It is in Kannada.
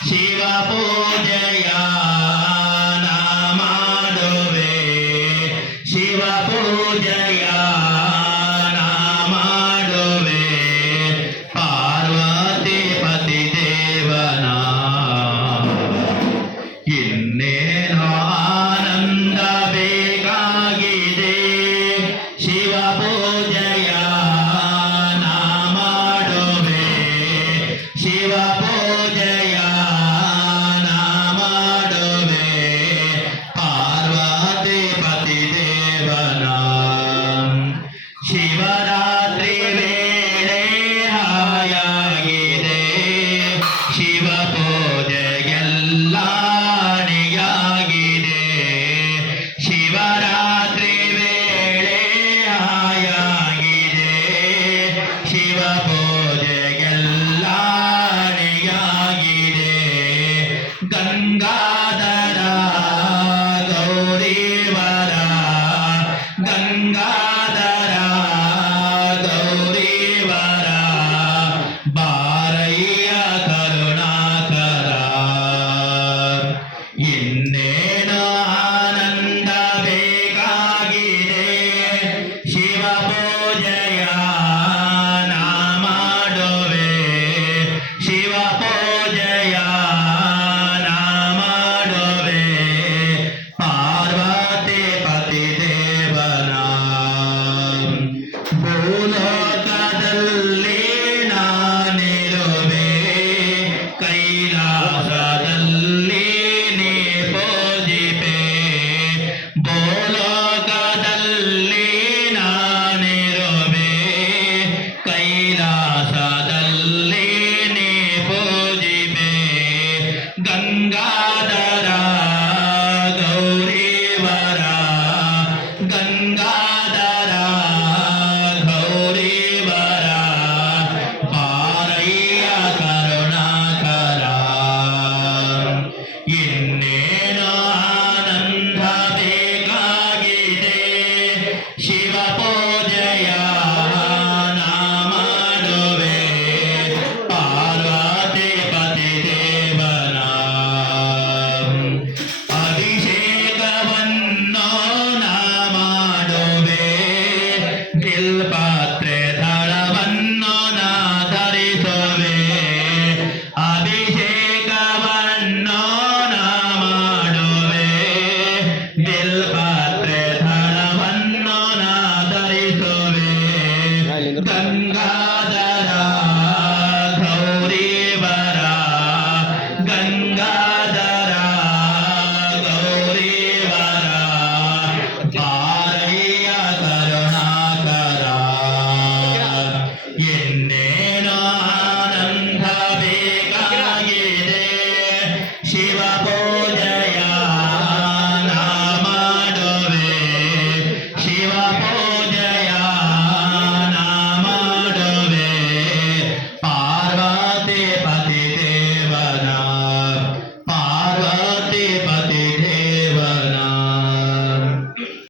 శివ పూజయా నామాడవే శివ పూజయా ರಾತ್ರಿ ವೇಳೆ ಹಾಯಾಗಿದೆ ಶಿವ ಪೂಜೆಗೆಲ್ಲ ನಿಯಾಗಿದೆ ಶಿವರಾತ್ರಿ ವೇಳೆ ಹಾಯಾಗಿದೆ. Shiva ಪೂಜೆಗೆಲ್ಲ ನಿಯಾಗಿದೆ Gangadhara ಗೌರಿವರ Ganga ganga Gangada.